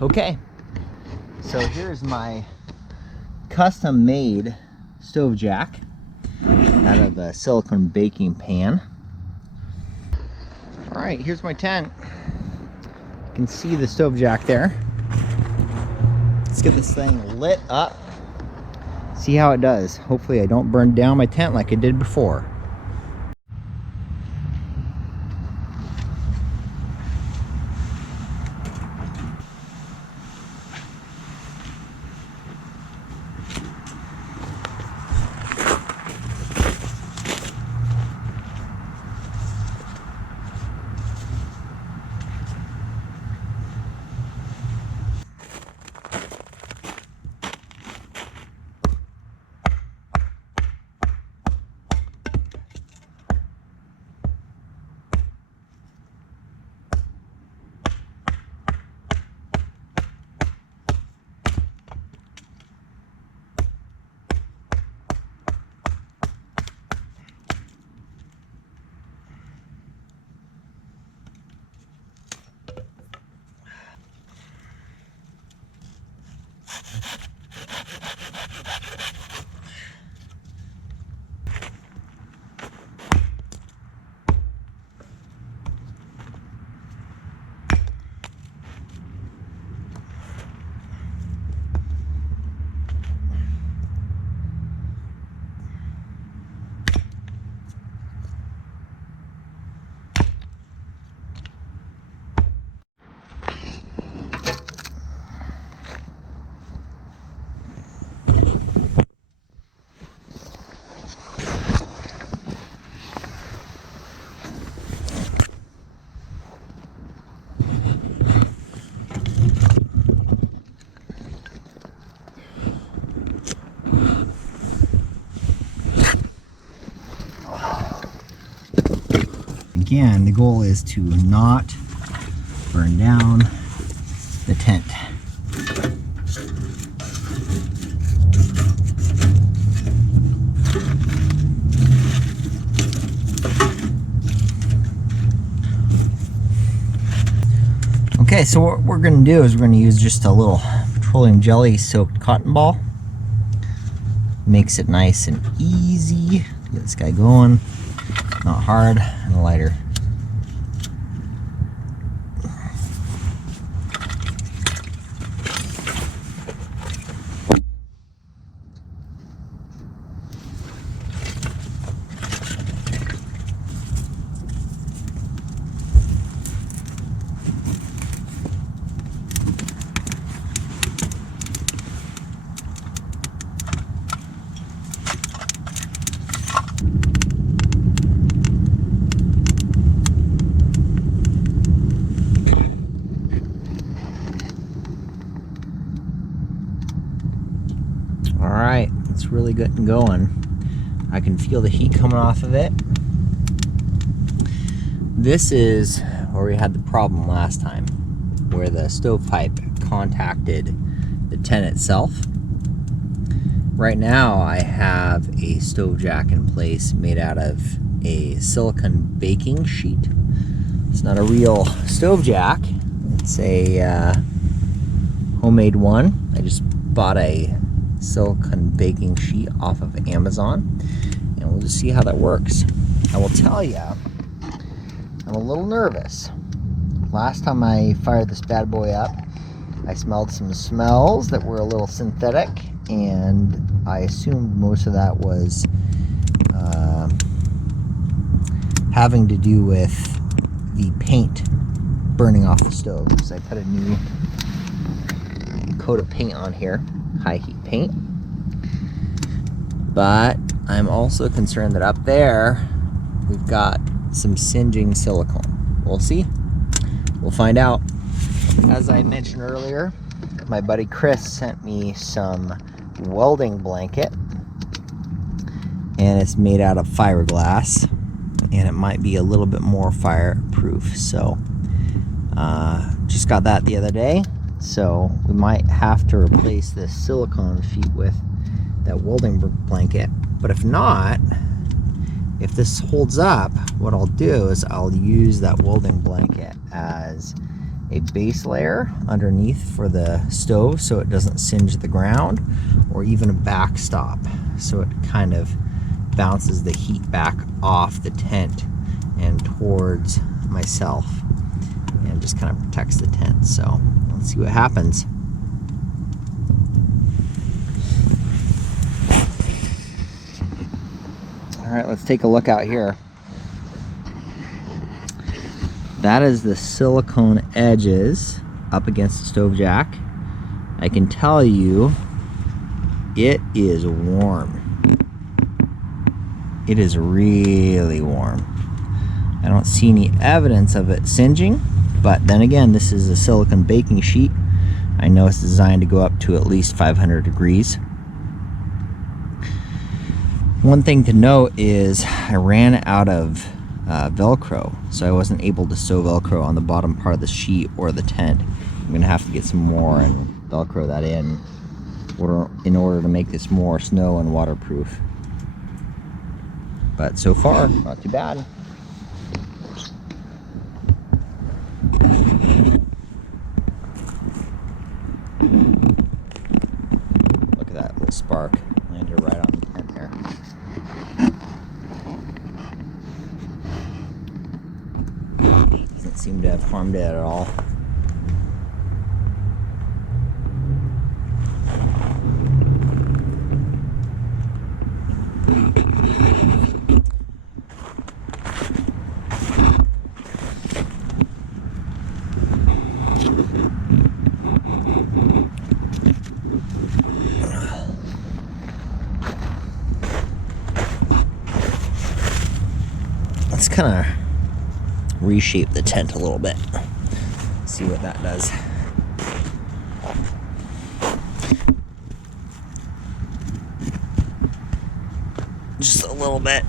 Okay, so here's my custom made stove jack out of a silicone baking pan. All right, here's my tent. You can see the stove jack there. Let's get this thing lit up. See how it does. Hopefully I don't burn down my tent like I did before. Again, the goal is to not burn down the tent. Okay, so what we're going to do is we're going to use just a little petroleum jelly soaked cotton ball. Makes it nice and easy to get this guy going. Not hard, and a lighter. Alright, it's really good and going. I can feel the heat coming off of it. This is where we had the problem last time, where the stovepipe contacted the tent itself. Right now I have a stove jack in place made out of a silicone baking sheet. It's not a real stove jack. It's a homemade one. I just bought a silicone baking sheet off of Amazon, and we'll just see how that works. I will tell you, I'm a little nervous. Last time I fired this bad boy up, I smelled some smells that were a little synthetic, and I assumed most of that was having to do with the paint burning off the stove. So I put a new coat of paint on here, high heat paint. But I'm also concerned that up there we've got some singeing silicone. We'll see. We'll find out. As I mentioned earlier, my buddy Chris sent me some welding blanket, and it's made out of fiberglass, and it might be a little bit more fireproof. So just got that the other day, so we might have to replace this silicone sheet with that welding blanket. But if not, if this holds up, what I'll do is I'll use that welding blanket as a base layer underneath for the stove so it doesn't singe the ground, or even a backstop so it kind of bounces the heat back off the tent and towards myself and just kind of protects the tent. So let's see what happens. All right, let's take a look out here. That is the silicone edges up against the stove jack. I can tell you it is warm. It is really warm. I don't see any evidence of it singeing, but then again, this is a silicone baking sheet. I know it's designed to go up to at least 500 degrees. One thing to note is I ran out of Velcro, so I wasn't able to sew Velcro on the bottom part of the sheet or the tent. I'm gonna have to get some more and Velcro that in order to make this more snow and waterproof. But so far, not too bad. Look at that little spark. Landed right on the tent there. Doesn't seem to have harmed it at all. Let's kind of reshape the tent a little bit. See what that does. Just a little bit.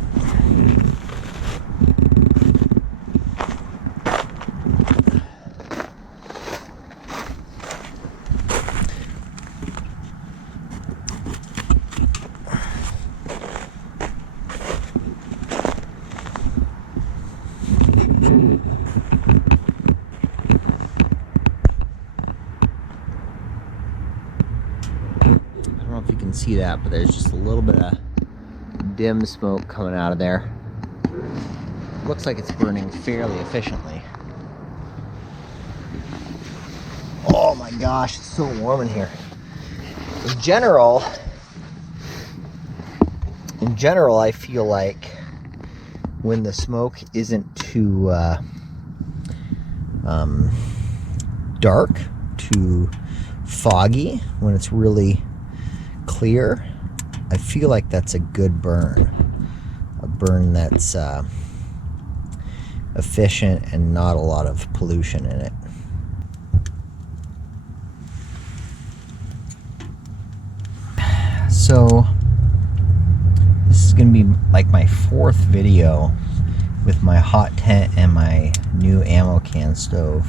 I don't know if you can see that, but there's just a little bit of dim smoke coming out of there. Looks like it's burning fairly efficiently. Oh my gosh, it's so warm in here. In general, I feel like when the smoke isn't too dark, too foggy, when it's really clear, I feel like that's a good burn. A burn that's efficient and not a lot of pollution in it. So this is going to be like my fourth video with my hot tent and my new ammo can stove.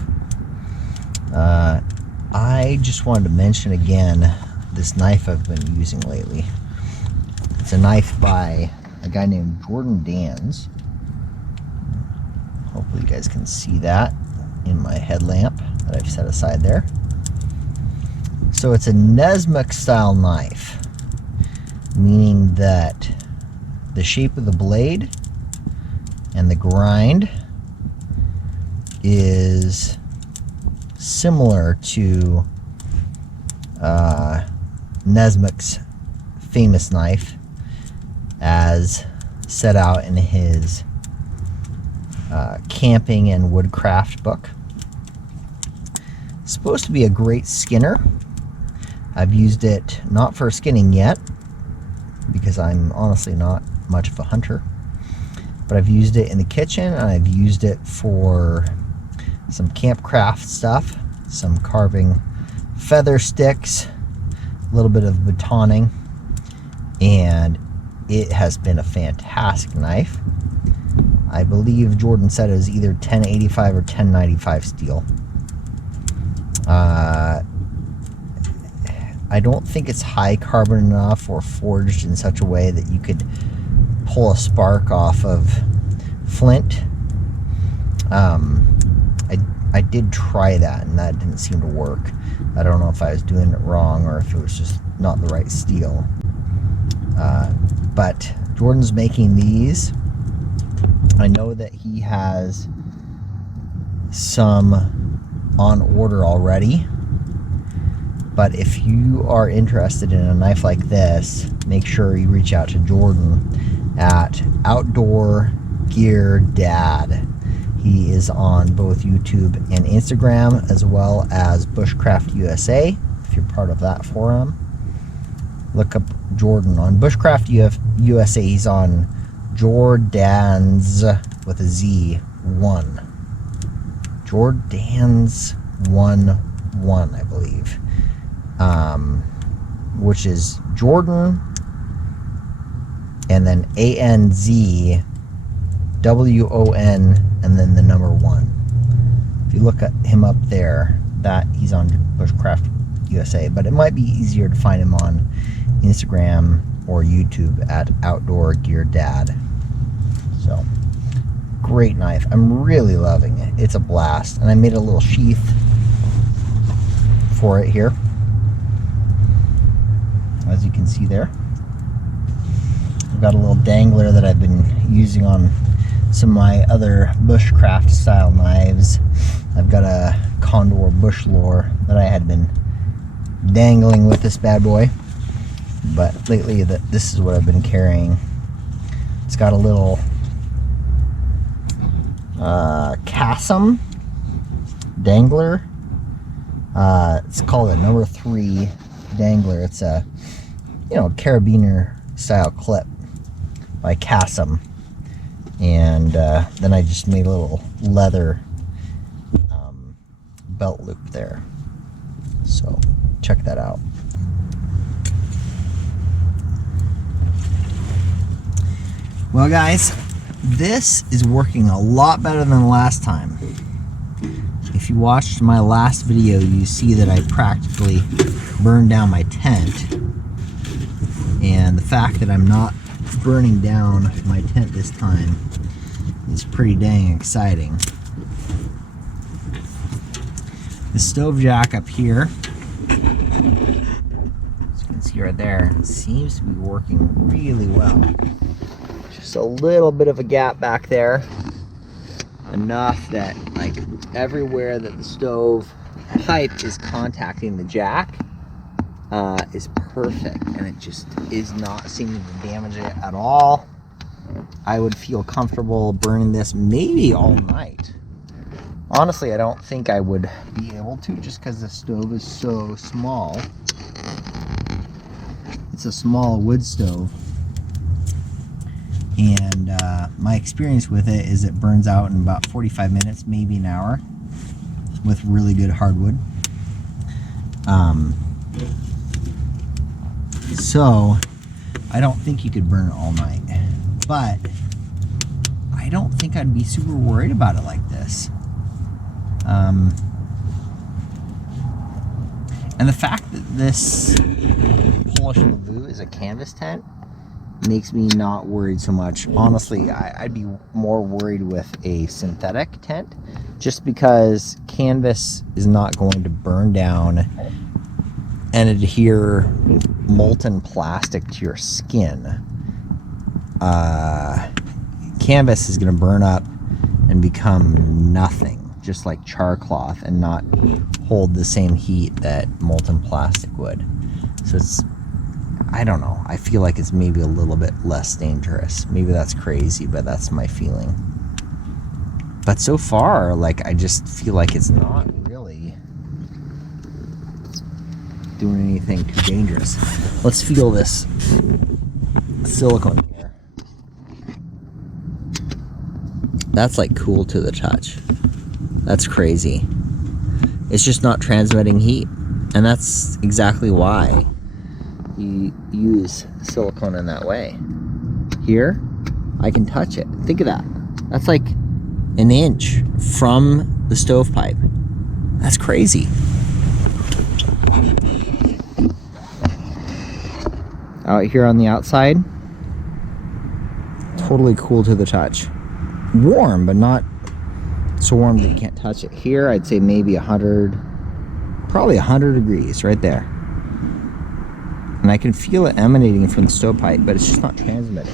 I just wanted to mention again this knife I've been using lately. It's a knife by a guy named Jordan Dans. Hopefully you guys can see that in my headlamp that I've set aside there. So it's a Nesmik style knife, meaning that the shape of the blade and the grind is similar to Nesmik's famous knife as set out in his camping and woodcraft book. It's supposed to be a great skinner. I've used it not for skinning yet, because I'm honestly not much of a hunter, but I've used it in the kitchen, and I've used it for some campcraft stuff, some carving feather sticks, a little bit of batoning, and it has been a fantastic knife. I believe Jordan said it was either 1085 or 1095 steel. I don't think it's high carbon enough or forged in such a way that you could pull a spark off of flint. I did try that, and that didn't seem to work. I don't know if I was doing it wrong or if it was just not the right steel. But Jordan's making these. I know that he has some on order already. But if you are interested in a knife like this, make sure you reach out to Jordan at Outdoor Gear Dad. He is on both YouTube and Instagram, as well as Bushcraft USA. If you're part of that forum, look up Jordan on Bushcraft USA. He's on Jordan's with a Z 1. Jordan's 1, I believe. Which is Jordan and then ANZWON and then the number 1. If you look at him up there, that he's on Bushcraft USA, but it might be easier to find him on Instagram or YouTube at Outdoor Gear Dad. So, great knife. I'm really loving it. It's a blast. And I made a little sheath for it here, as you can see there. I've got a little dangler that I've been using on some of my other bushcraft style knives. I've got a Condor bush lore that I had been dangling with this bad boy, but lately this is what I've been carrying. It's got a little Chasm dangler. It's called a number 3 dangler. It's a carabiner style clip by Chasm, and then I just made a little leather belt loop there, so check that out. Well guys, this is working a lot better than last time. If you watched my last video, you see that I practically burned down my tent. And the fact that I'm not burning down my tent this time is pretty dang exciting. The stove jack up here, as you can see right there, seems to be working really well. Just a little bit of a gap back there, enough that like everywhere that the stove pipe is contacting the jack is perfect, and it just is not seeming to damage it at all. I would feel comfortable burning this maybe all night. Honestly, I don't think I would be able to, just because the stove is so small. It's a small wood stove, and my experience with it is it burns out in about 45 minutes, maybe an hour, with really good hardwood. So I don't think you could burn it all night, but I don't think I'd be super worried about it like this. And the fact that this Polish Lavu is a canvas tent makes me not worried so much. Honestly, I'd be more worried with a synthetic tent, just because canvas is not going to burn down and adhere molten plastic to your skin. Canvas is going to burn up and become nothing, just like char cloth, and not hold the same heat that molten plastic would. So it's, I don't know, I feel like it's maybe a little bit less dangerous. Maybe that's crazy, but that's my feeling. But so far, like, I just feel like it's not really doing anything too dangerous. Let's feel this silicone here. That's like cool to the touch. That's crazy. It's just not transmitting heat, and that's exactly why you use silicone in that way. Here, I can touch it. Think of that. That's like an inch from the stovepipe. That's crazy. Out here on the outside, totally cool to the touch. Warm, but not so warm that you can't touch it. Here, I'd say maybe 100, probably 100 degrees right there. And I can feel it emanating from the stovepipe, but it's just not transmitting.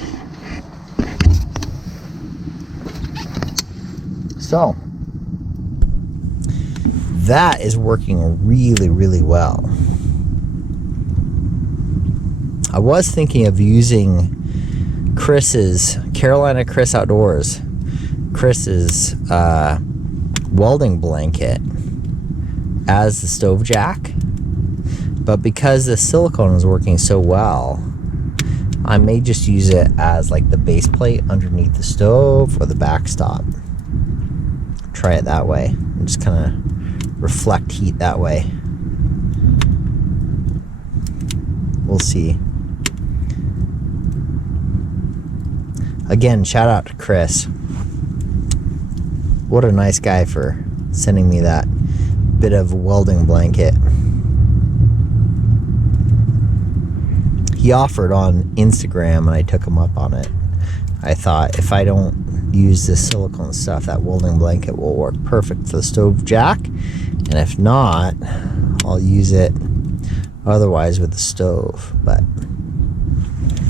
So, that is working really, really well. I was thinking of using Chris's, Carolina Chris Outdoors, Chris's welding blanket as the stove jack. But because the silicone is working so well, I may just use it as like the base plate underneath the stove or the backstop. Try it that way and just kind of reflect heat that way. We'll see. Again, shout out to Chris. What a nice guy for sending me that bit of welding blanket. He offered on Instagram and I took him up on it. I thought if I don't use this silicone stuff, that welding blanket will work perfect for the stove jack. And if not, I'll use it otherwise with the stove. But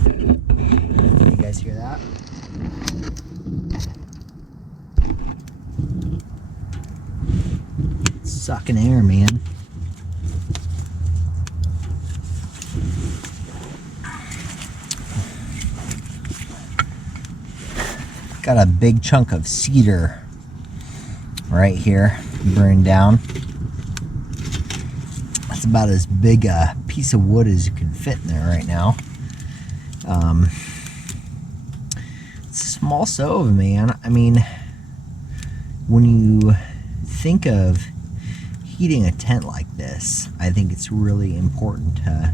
you guys hear that? It's sucking air, man. Got a big chunk of cedar right here burned down. That's about as big a piece of wood as you can fit in there right now. It's a small stove, man. I mean, when you think of heating a tent like this, I think it's really important to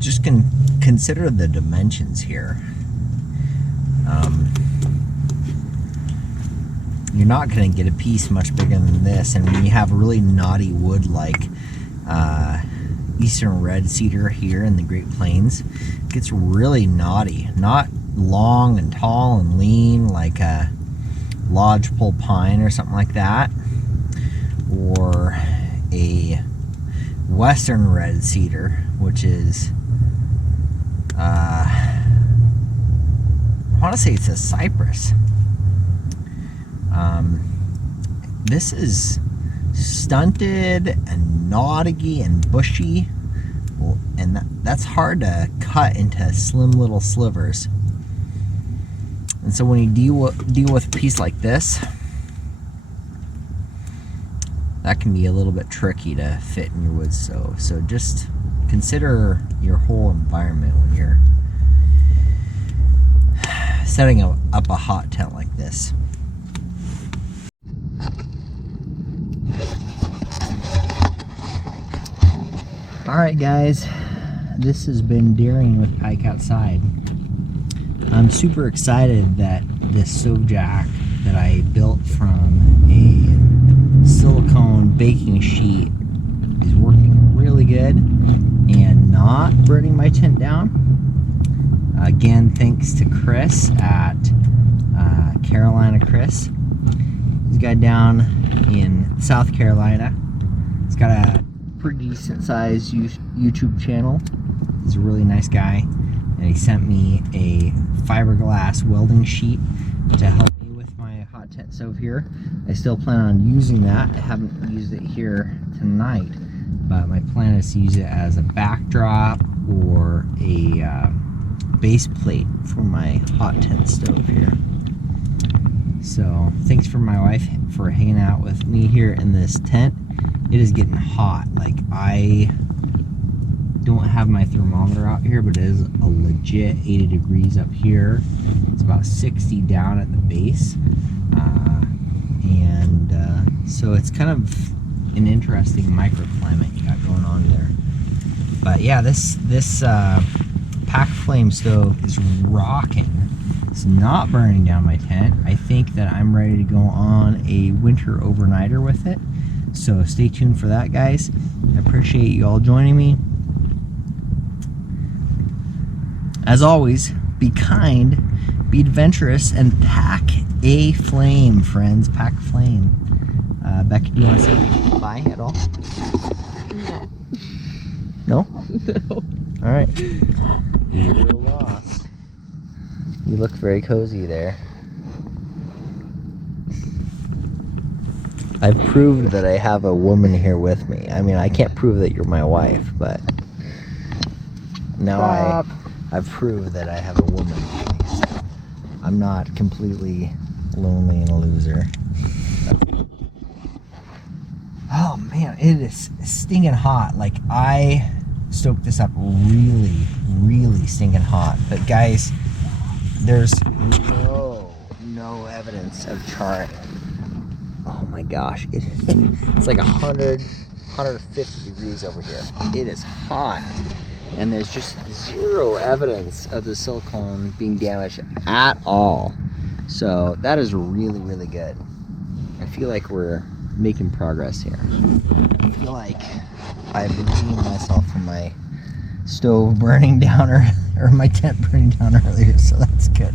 just consider the dimensions here. You're not going to get a piece much bigger than this, and when you have really knotty wood like Eastern red cedar here in the Great Plains, it gets really knotty. Not long and tall and lean like a lodgepole pine or something like that, or a Western red cedar, which is I want to say it's a cypress. This is stunted and knotty and bushy, and that's hard to cut into slim little slivers. And so when you deal with a piece like this, that can be a little bit tricky to fit in your wood stove. So just consider your whole environment when you're setting up a hot tent like this. Alright guys, this has been Daring with Pike Outside. I'm super excited that this stove jack that I built from a silicone baking sheet is working really good and not burning my tent down. Again, thanks to Chris at Carolina Chris. He's a guy down in South Carolina. He's got a pretty decent sized YouTube channel. He's a really nice guy, and he sent me a fiberglass welding sheet to help me with my hot tent stove here. I still plan on using that. I haven't used it here tonight, but my plan is to use it as a backdrop or a base plate for my hot tent stove here. So thanks for my wife for hanging out with me here in this tent. It is getting hot. Like, I don't have my thermometer out here, but it is a legit 80 degrees up here. It's about 60 down at the base, so it's kind of an interesting microclimate you got going on there. But yeah, this Pack Flame stove is rocking. It's not burning down my tent. I think that I'm ready to go on a winter overnighter with it. So stay tuned for that, guys. I appreciate you all joining me. As always, be kind, be adventurous, and pack a flame, friends. Pack a flame. Becca, do you want to say bye at all? No. No? All right. You're lost. You look very cozy there. I've proved that I have a woman here with me. I mean, I can't prove that you're my wife, but now Stop. I've proved that I have a woman with me. So I'm not completely lonely and a loser. Oh man, it is stinking hot. Like, I stoked this up really, really stinking hot. But guys, there's no evidence of charring. Oh my gosh, it's like 150 degrees over here. It is hot, and there's just zero evidence of the silicone being damaged at all. So that is really, really good. I feel like we're making progress here. I feel like I've redeemed myself from my stove burning down or my tent burning down earlier, so that's good.